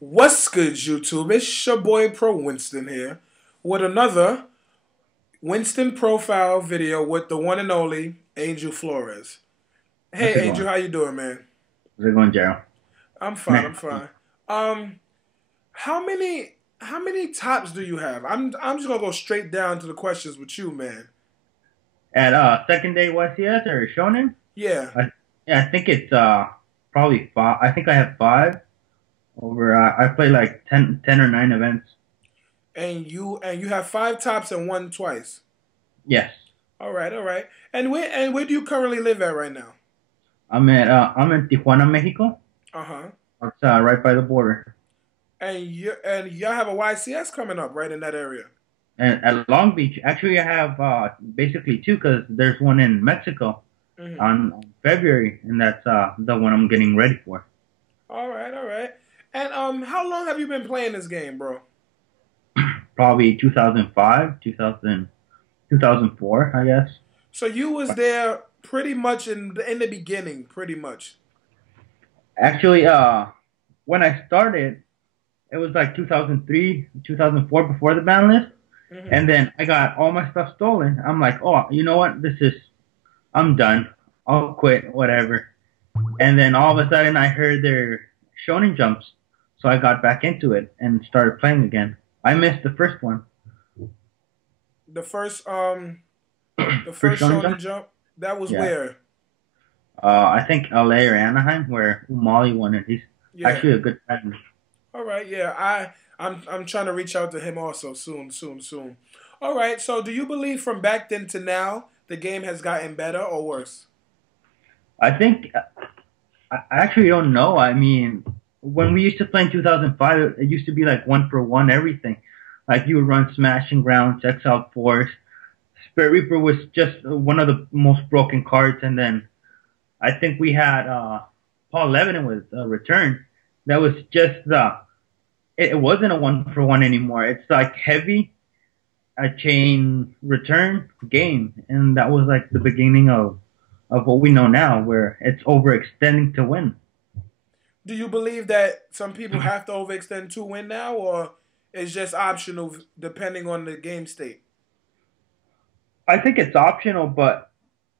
What's good, YouTube? It's your boy Pro Winston here with another Winston profile video with the one and only Angel Flores. How's Hey, it Angel, going? how you doing, man? How's it going, Gerald? I'm fine. Man, I'm fine. Um, how many tops do you have? I'm just gonna go straight down to the questions with you, man. at second day YCS or Shonen, Yeah, I yeah, I think it's probably five. I think I have five over. I play like 10 or 9 events. and you have five tops and one twice. Yes, All right, all right. And where do you currently live at right now? I'm in Tijuana, Mexico. Uh huh. It's right by the border. And y'all have a YCS coming up right in that area. And at Long Beach, actually, I have basically two because there's one in Mexico Hmm. on February, and that's the one I'm getting ready for. All right, all right. And how long have you been playing this game, bro? Probably 2005, 2004, I guess. So you was there pretty much in the beginning, pretty much. Actually, when I started, it was like 2003, 2004 before the ban list. Hmm. And then I got all my stuff stolen. I'm like, oh, you know what? I'm done. I'll quit, whatever. And then all of a sudden I heard their shonen jumps. So I got back into it and started playing again. I missed the first one. The first the First first shonen Shonen jump? Jump, that was Yeah. where? I think LA or Anaheim where Umali won it. He's Yeah. actually a good friend. All right, yeah. I'm trying to reach out to him also soon, soon, soon. All right. So do you believe from back then to now the game has gotten better or worse? I think I actually don't know. I mean, when we used to play in 2005, it used to be like one for one everything. Like you would run Smashing Grounds, Exiled Force. Spirit Reaper was just one of the most broken cards, and then I think we had Paul Lebanon with Return. That was just it wasn't a one for one anymore. It's like heavy, a chain return game, and that was like the beginning of what we know now, where it's overextending to win. Do you believe that some people have to overextend to win now, or it's just optional depending on the game state? I think it's optional, but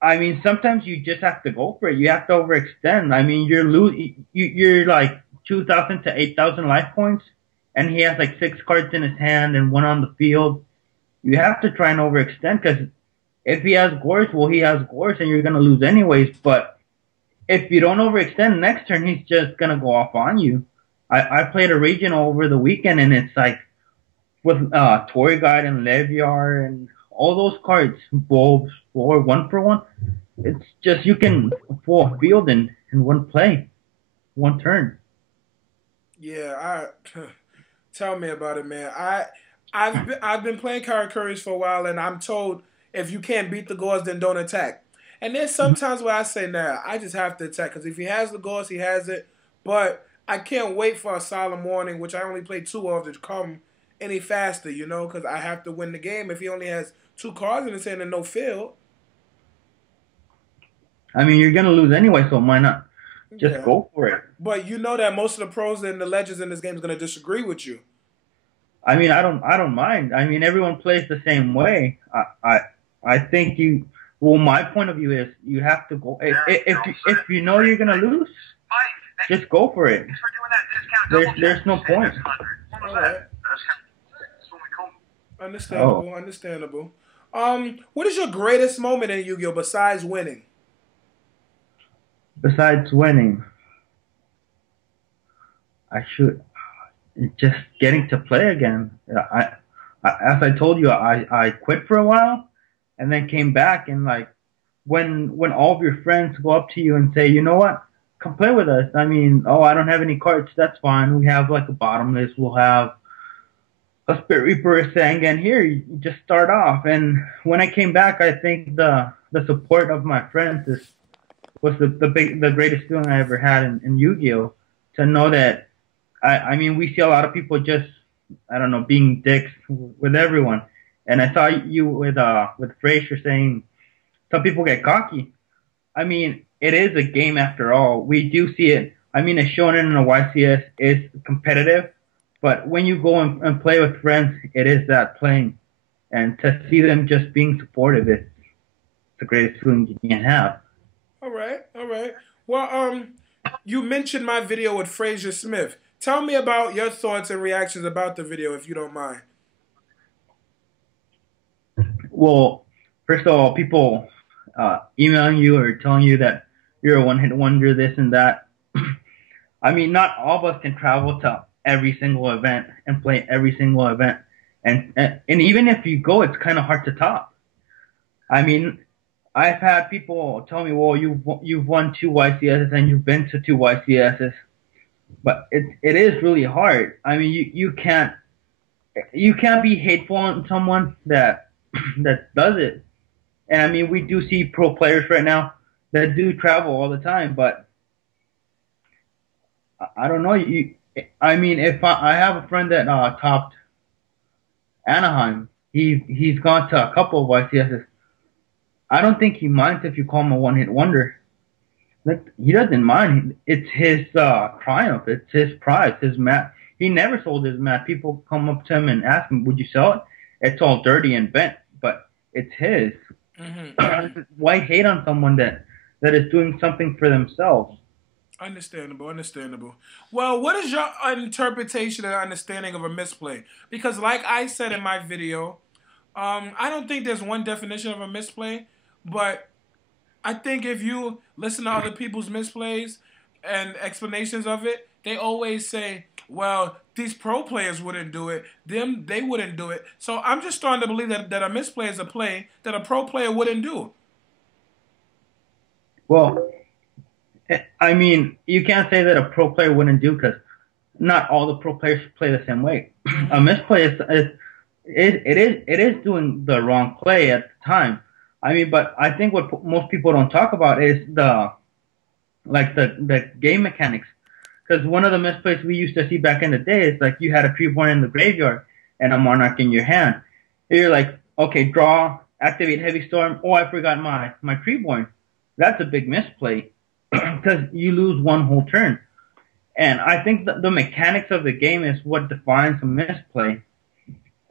I mean, sometimes you just have to go for it. You have to overextend. I mean, you're like 2,000 to 8,000 life points, and he has like six cards in his hand and one on the field. You have to try and overextend because if he has Gores, well, he has Gores, and you're gonna lose anyways. But if you don't overextend next turn, he's just gonna go off on you. I played a regional over the weekend, and it's like with Tory Guide and Leviar and all those cards, bulbs for one for one. It's just you can full field in one play, one turn. Yeah, I tell me about it, man. I've been playing Karakuri's for a while, and I'm told if you can't beat the Gauls, then don't attack. And there's sometimes where I say, nah, I just have to attack because if he has the Gauls, he has it. But I can't wait for a solemn morning, which I only play two of, to come any faster, because I have to win the game. If he only has two cards in his hand and no field, I mean, you're gonna lose anyway, so why not just yeah. go for it? But you know that most of the pros and the legends in this game is going to disagree with you. I mean, I don't mind. I mean, everyone plays the same way. I think you. Well, my point of view is you have to go. If you know you're gonna lose, just go for it. There's no point. All right. Oh, Understandable, understandable. What is your greatest moment in Yu-Gi-Oh besides winning? besides winning, I should just getting to play again. As I told you, I quit for a while and then came back, and like when all of your friends go up to you and say, you know what, come play with us. I mean, oh, I don't have any cards. That's fine. We have like a bottomless. We'll have a Spirit Reaper, a Sangan. Here, you just start off. And when I came back, I think the support of my friends was the greatest feeling I ever had in Yu-Gi-Oh! To know that I mean, we see a lot of people just, I don't know, being dicks with everyone. And I saw you with Fraser saying some people get cocky. I mean, it is a game after all. We do see it I mean, a shonen and a YCS is competitive, but when you go and play with friends, it is that playing. And to see them just being supportive is the greatest feeling you can have. All right, all right. Well, you mentioned my video with Fraser Smith. Tell me about your thoughts and reactions about the video, if you don't mind. Well, first of all, people emailing you or telling you that you're a one-hit wonder, this and that. I mean, not all of us can travel to every single event and play every single event. And even if you go, it's kind of hard to top. I mean, I've had people tell me, well, you've won two YCSs and you've been to two YCSs, but it is really hard. I mean, you can't be hateful on someone that that does it. And I mean, we do see pro players right now that do travel all the time, but I don't know. I mean, if I have a friend that topped Anaheim, he's gone to a couple of YCSs. I don't think he minds if you call him a one-hit wonder. He doesn't mind. It's his triumph. It's his prize, his mat. He never sold his mat. People come up to him and ask him, would you sell it? It's all dirty and bent, but it's his. Mm-hmm. Why hate on someone that is doing something for themselves? Understandable, understandable. Well, what is your interpretation and understanding of a misplay? Because like I said in my video, I don't think there's one definition of a misplay, but I think if you listen to other people's misplays and explanations of it, they always say, well, these pro players wouldn't do it. They wouldn't do it. So I'm just starting to believe that a misplay is a play that a pro player wouldn't do. Well, I mean, you can't say that a pro player wouldn't do because not all the pro players play the same way. Mm-hmm. A misplay is doing the wrong play at the time. I mean, but I think what most people don't talk about is the game mechanics. Because one of the misplays we used to see back in the day is like you had a preborn in the graveyard and a monarch in your hand. And you're like, okay, draw, activate heavy storm. Oh, I forgot my preborn. That's a big misplay because you lose one whole turn. And I think the mechanics of the game is what defines a misplay.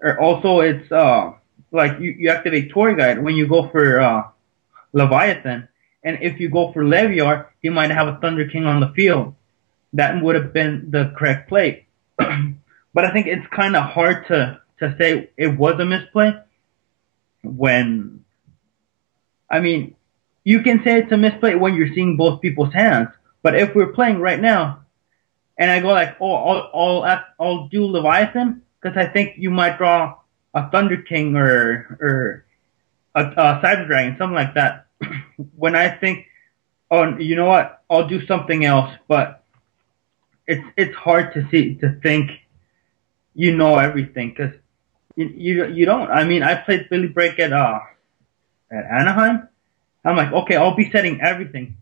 Or also, it's like you activate Tour Guide when you go for Leviathan. And if you go for Leviar, he might have a Thunder King on the field. That would have been the correct play. But I think it's kind of hard to say it was a misplay when, I mean, you can say it's a misplay when you're seeing both people's hands. But if we're playing right now, and I go like, oh, I'll do Leviathan, because I think you might draw a Thunder King or a Cyber Dragon, something like that. When I think, oh, you know what, I'll do something else, but it's hard to think you know everything because you don't. I mean, I played Billy Break at Anaheim. I'm like, okay, I'll be setting everything.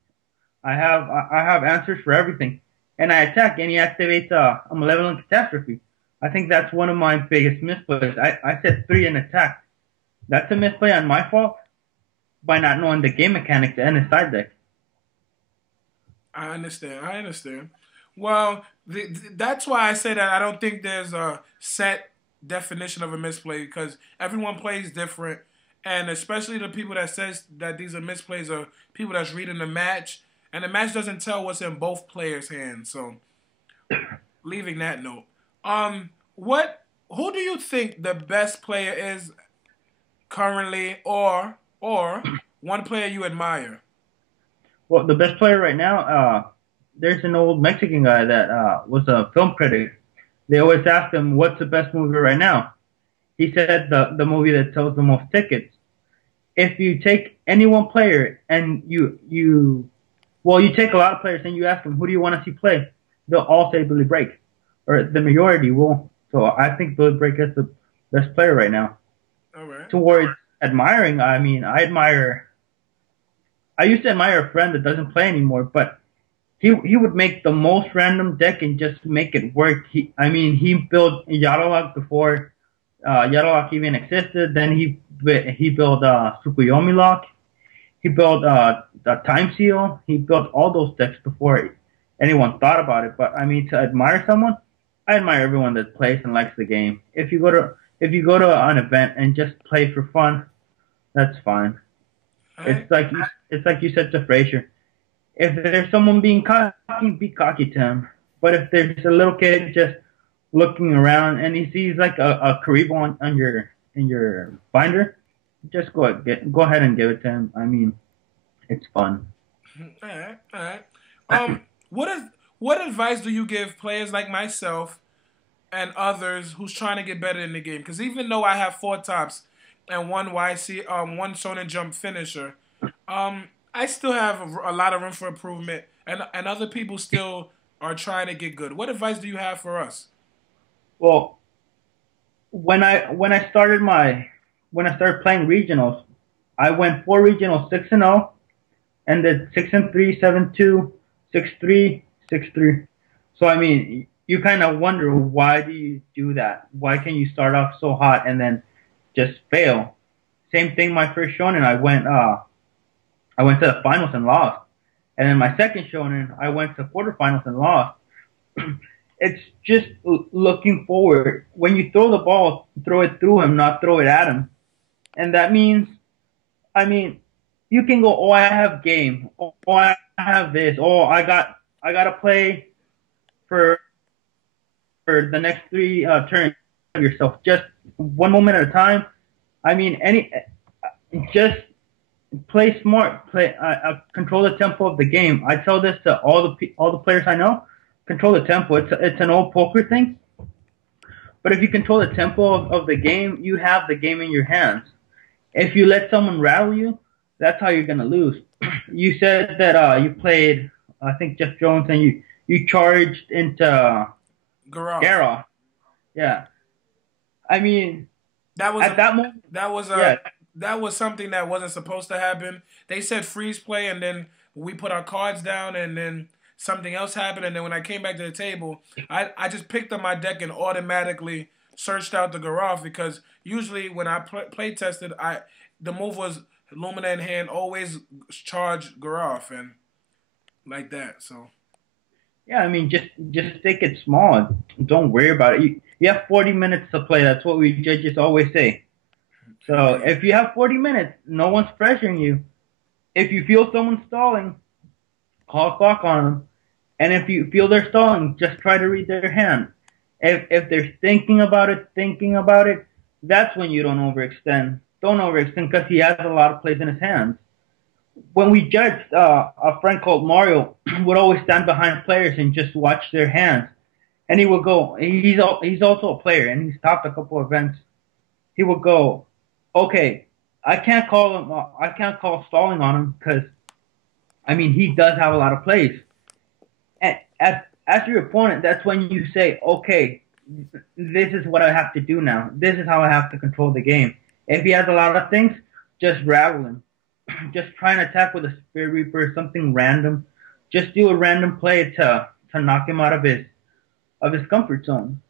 I have answers for everything, and I attack and he activates a Malevolent Catastrophe. I think that's one of my biggest misplays. I said 3 and attack. That's a misplay on my fault by not knowing the game mechanics and the side deck. I understand. Well, that's why I say that I don't think there's a set definition of a misplay because everyone plays different, and especially the people that says that these are misplays are people that's reading the match, and the match doesn't tell what's in both players' hands. So, leaving that note, who do you think the best player is currently, or one player you admire? Well, the best player right now, there's an old Mexican guy that was a film critic. They always ask him, what's the best movie right now? He said the movie that sells the most tickets. If you take any one player and you take a lot of players and you ask them, who do you want to see play? They'll all say Billy Break. Or the majority will. So I think Billy Break is the best player right now. All right. Towards admiring, I mean, I used to admire a friend that doesn't play anymore, but he would make the most random deck and just make it work. He built Yadalak before Yadalak even existed. Then he built Tsukuyomi Lock. He built the Time Seal. He built all those decks before anyone thought about it. But I mean, to admire someone, I admire everyone that plays and likes the game. If you go to an event and just play for fun, that's fine. All right. It's like you said to Frazier. If there's someone being cocky, be cocky to him. But if there's a little kid just looking around and he sees like a Karibo on your in your binder, just go ahead and give it to him. I mean, it's fun. All right. All right. What is what advice do you give players like myself and others who's trying to get better in the game? Because even though I have four tops and one YC, one Shonen Jump finisher, I still have a lot of room for improvement, and other people still are trying to get good. What advice do you have for us? Well, when I started when I started playing regionals, I went 4 regionals 6-0, and then 6-3, 7-2, 6-3, 6-3. So I mean, you kind of wonder why do you do that? Why can you start off so hot and then just fail? Same thing. My first shonen, I went to the finals and lost, and then my second shonen, I went to quarterfinals and lost. It's just looking forward. When you throw the ball, throw it through him, not throw it at him. And that means, I mean, you can go, oh, I have game. Oh, I have this. Oh, I got to play for the next three turns of yourself. Just one moment at a time. I mean, just play smart. Control the tempo of the game. I tell this to all the players I know. Control the tempo. It's an old poker thing. But if you control the tempo of the game, you have the game in your hands. If you let someone rattle you, that's how you're gonna lose. You said that you played, I think Jeff Jones, and you charged into Garage. Gara. Yeah. I mean, That was at that moment, that was yeah, that was something that wasn't supposed to happen. They said freeze play, and then we put our cards down, and then something else happened. And then when I came back to the table, I just picked up my deck and automatically searched out the Garage because usually when I play tested, the move was Lumina in hand, always charge Garage and like that. So yeah. I mean, just take it small. Don't worry about it. You have 40 minutes to play. That's what we judges always say. So if you have 40 minutes, no one's pressuring you. If you feel someone stalling, call clock on them. And if you feel they're stalling, just try to read their hand. If they're thinking about it, that's when you don't overextend. Don't overextend because he has a lot of plays in his hands. When we judged, a friend called Mario would always stand behind players and just watch their hands. And he would go, he's also a player, and he's topped a couple of events. He would go, okay, I can't call stalling on him because, I mean, he does have a lot of plays. And as your opponent, that's when you say, okay, this is what I have to do now. This is how I have to control the game. If he has a lot of things, just rattle him. Just try and attack with a Spirit Reaper, something random. Just do a random play to knock him out of his comfort zone.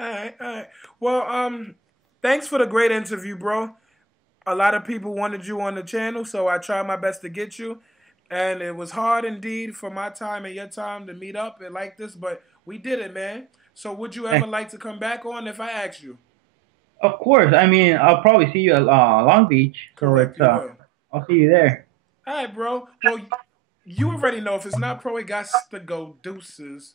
all right, all right. Well, thanks for the great interview, bro. A lot of people wanted you on the channel, so I tried my best to get you. And it was hard indeed for my time and your time to meet up and like this, but we did it, man. So would you ever like to come back on if I asked you? Of course. I mean, I'll probably see you at Long Beach, so Correct, it's you will. I'll see you there. All right, bro. Well, you already know if it's not pro, it got to go deuces.